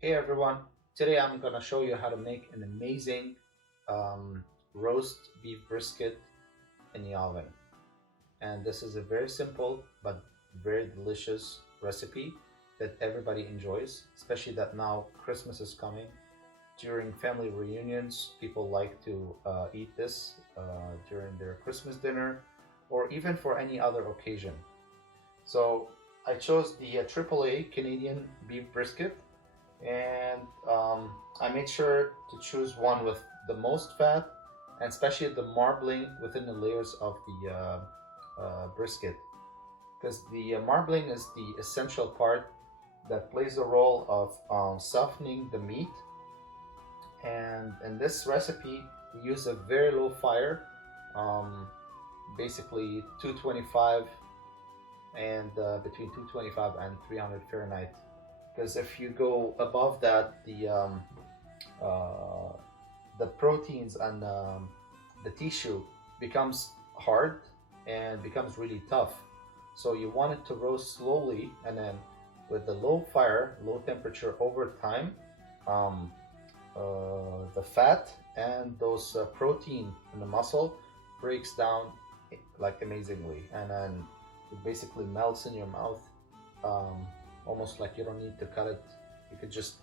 Hey everyone, today I'm gonna show you how to make an amazing roast beef brisket in the oven. And this is a very simple but very delicious recipe that everybody enjoys, especially that now Christmas is coming. During family reunions, people like to eat this during their Christmas dinner or even for any other occasion. So I chose the AAA Canadian beef brisket, and I made sure to choose one with the most fat and especially the marbling within the layers of the brisket, because the marbling is the essential part that plays the role of softening the meat. And in this recipe we use a very low fire, um, basically 225 and between 225 and 300 Fahrenheit, because if you go above that, uh, the proteins and the tissue becomes hard and becomes really tough. So you want it to roast slowly, and then with the low fire, low temperature over time, um, the fat and those protein in the muscle breaks down like amazingly, and then it basically melts in your mouth, um, almost like you don't need to cut it. You could just,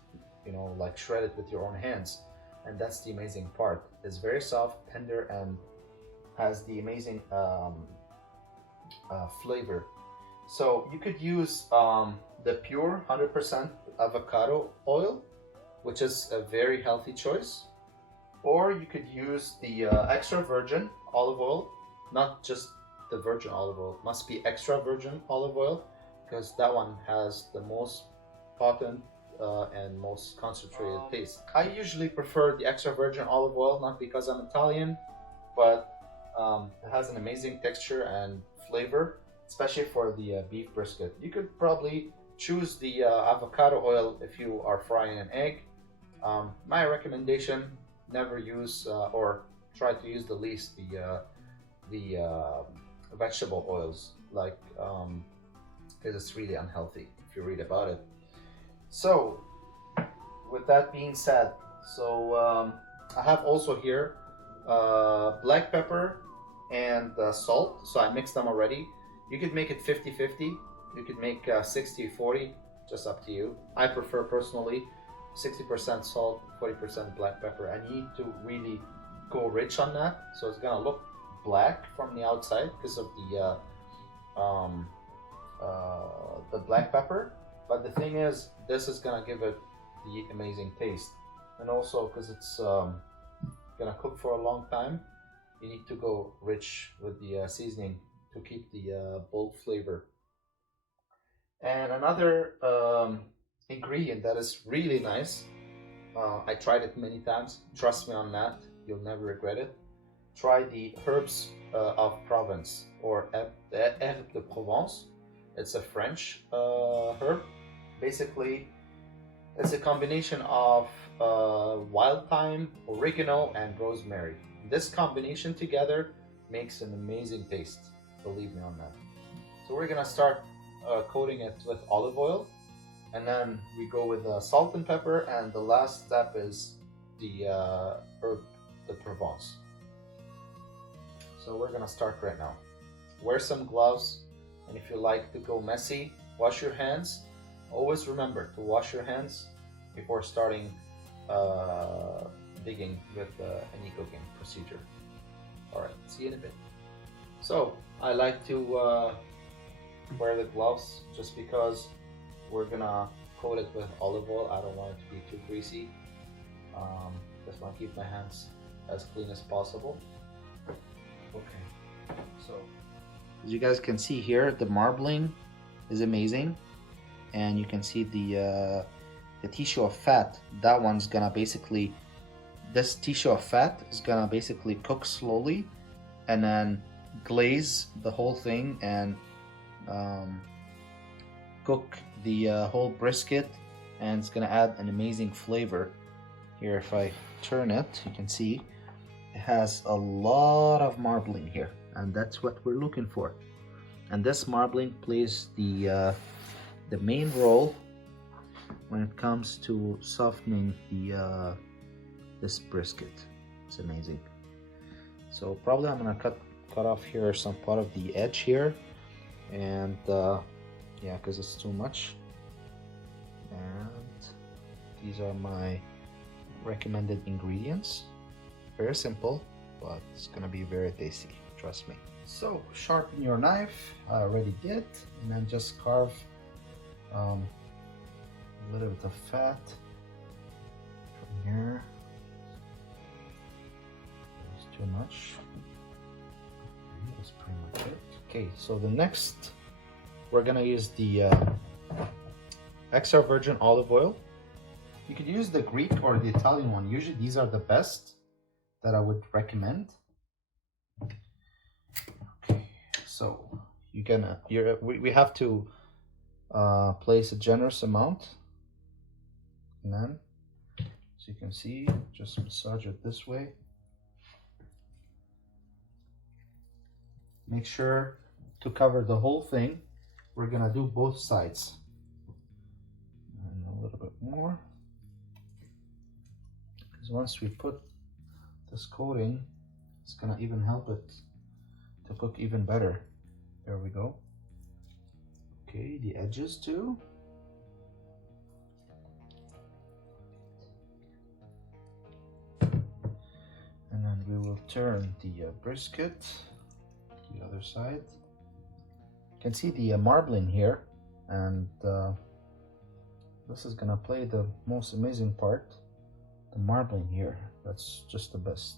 like shred it with your own hands. And that's the amazing part. It's very soft, tender, and has the amazing flavor. So you could use the pure 100% avocado oil, which is a very healthy choice. Or you could use the extra virgin olive oil, not just the virgin olive oil, it must be extra virgin olive oil, because that one has the most potent and most concentrated taste. I usually prefer the extra virgin olive oil, not because I'm Italian, but it has an amazing texture and flavor, especially for the beef brisket. You could probably choose the avocado oil if you are frying an egg. My recommendation: never use or try to use the least the vegetable oils, like because it's really unhealthy if you read about it. So, with that being said, I have also here black pepper and salt. So I mixed them already. You could make it 50-50. You could make 60-40, just up to you. I prefer personally 60% salt, 40% black pepper. And you need to really go rich on that. So it's gonna look black from the outside because of the black pepper. But the thing is, this is gonna give it the amazing taste. And also because it's gonna cook for a long time, you need to go rich with the seasoning to keep the bold flavor. And another ingredient that is really nice, I tried it many times, trust me on that, you'll never regret it. Try the herbs of Provence, or herbes de Provence. It's a French herb. Basically, it's a combination of wild thyme, oregano, and rosemary. This combination together makes an amazing taste, believe me on that. So we're gonna start coating it with olive oil, and then we go with salt and pepper, and the last step is the herb de Provence. So we're gonna start right now. Wear some gloves, and if you like to go messy, wash your hands. Always remember to wash your hands before starting digging with any cooking procedure. Alright, see you in a bit. So I like to wear the gloves just because we're gonna coat it with olive oil. I don't want it to be too greasy. Just want to keep my hands as clean as possible. Okay, so as you guys can see here, the marbling is amazing, and you can see the tissue of fat. That one's gonna basically, this tissue of fat is gonna basically cook slowly, and then glaze the whole thing and cook the whole brisket, and it's gonna add an amazing flavor. Here, if I turn it, you can see it has a lot of marbling here, and that's what we're looking for. And this marbling plays the main role when it comes to softening the this brisket. It's amazing. So probably I'm gonna cut off here some part of the edge here, and yeah, because it's too much. And these are my recommended ingredients. Very simple, but it's gonna be very tasty, trust me. So sharpen your knife, I already did, and then just carve a little bit of fat from here. That's too much. That's pretty much it. Okay, so the next, we're gonna use the extra virgin olive oil. You could use the Greek or the Italian one. Usually these are the best that I would recommend. Okay, so we have to place a generous amount, and then, as you can see, just massage it this way. Make sure to cover the whole thing. We're gonna do both sides. And a little bit more. Because once we put this coating, it's gonna even help it to cook even better. There we go. Okay, the edges too. And then we will turn the brisket to the other side. You can see the marbling here, and this is gonna play the most amazing part. The marbling here, that's just the best.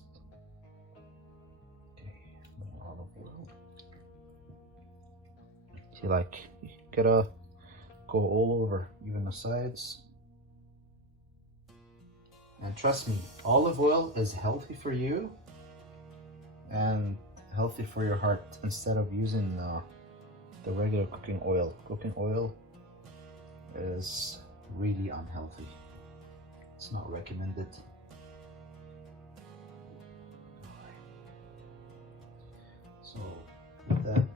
Okay, olive oil. See, like, you gotta go all over, even the sides. And trust me, olive oil is healthy for you and healthy for your heart, instead of using the regular cooking oil. Cooking oil is really unhealthy. It's not recommended. So with that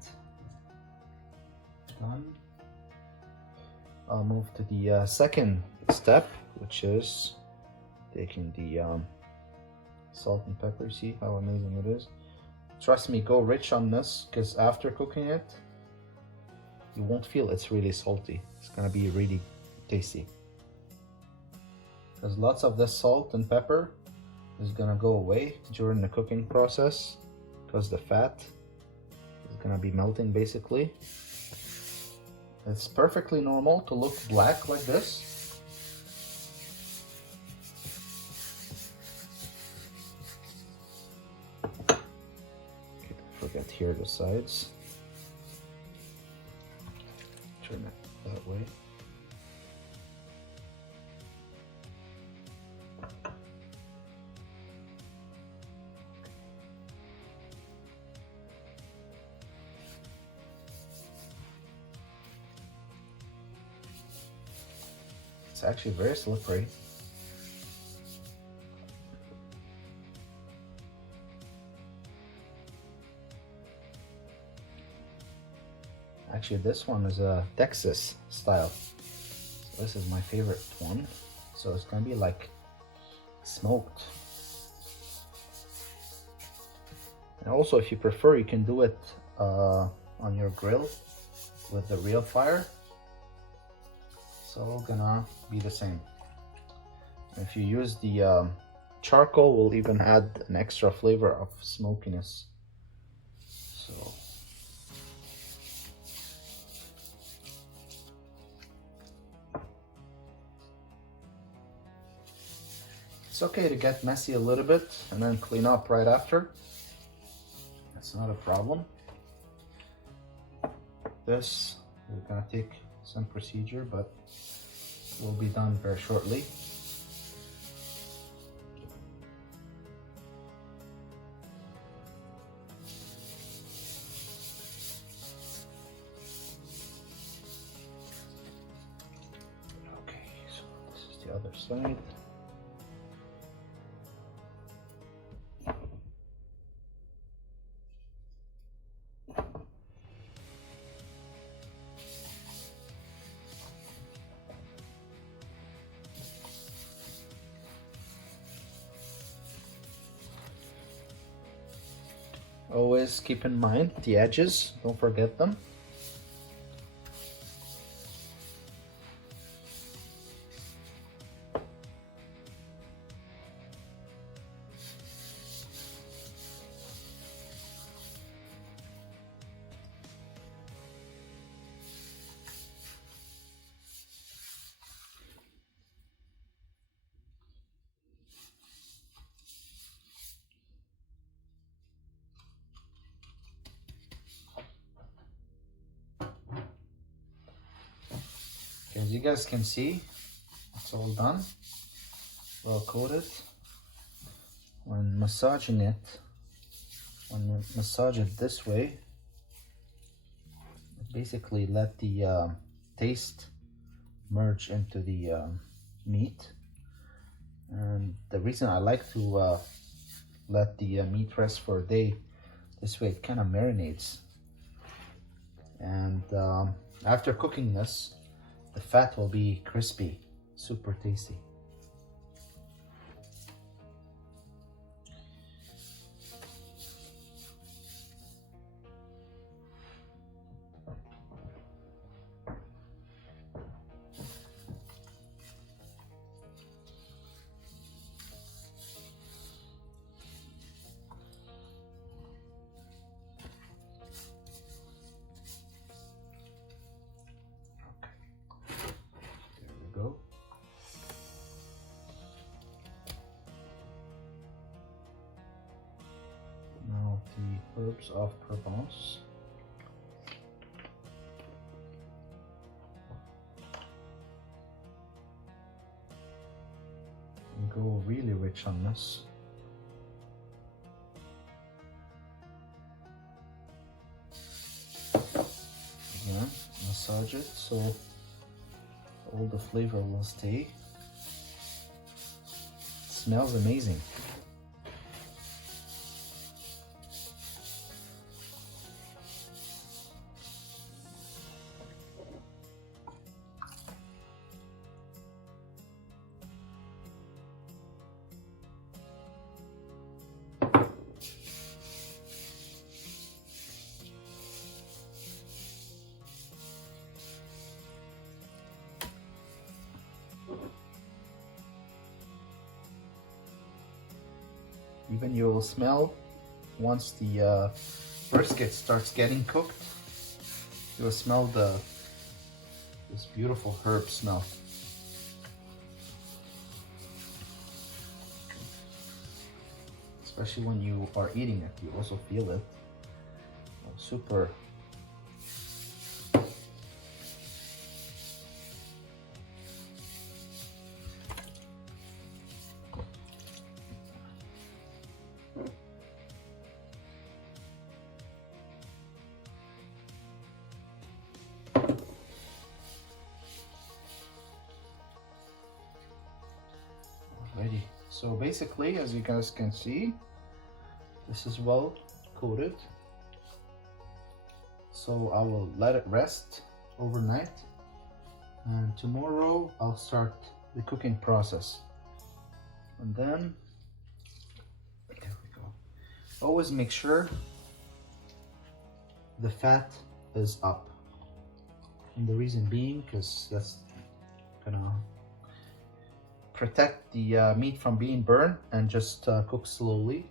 done, I'll move to the second step, which is taking the salt and pepper. See how amazing it is? Trust me, go rich on this, because after cooking it, you won't feel it's really salty. It's gonna be really tasty. Because lots of this salt and pepper is gonna go away during the cooking process, because the fat is gonna be melting basically. It's perfectly normal to look black like this. Okay, don't forget here the sides. Turn it that way. It's actually very slippery. Actually, this one is a Texas style. So this is my favorite one. So it's gonna be like smoked. And also, if you prefer, you can do it on your grill with the real fire. It's all gonna be the same. If you use the charcoal, will even add an extra flavor of smokiness. So it's okay to get messy a little bit and then clean up right after. That's not a problem. This is gonna take some procedure, but will be done very shortly. Okay, so this is the other side. Always keep in mind the edges, don't forget them. As you guys can see, it's all done, well coated. When massaging it, when you massage it this way, basically let the taste merge into the meat. And the reason I like to let the meat rest for a day, this way it kind of marinates. And after cooking this, the fat will be crispy, super tasty. Go. Now the herbs of Provence. And go really rich on this. Again, massage it so all the flavor will stay. It smells amazing. Even you will smell once the brisket starts getting cooked. You will smell this beautiful herb smell. Especially when you are eating it, you also feel it. Super. Alrighty, so basically, as you guys can see, this is well coated. So I will let it rest overnight, and tomorrow I'll start the cooking process. And then, there we go. Always make sure the fat is up. And the reason being, because that's gonna protect the meat from being burned, and just cook slowly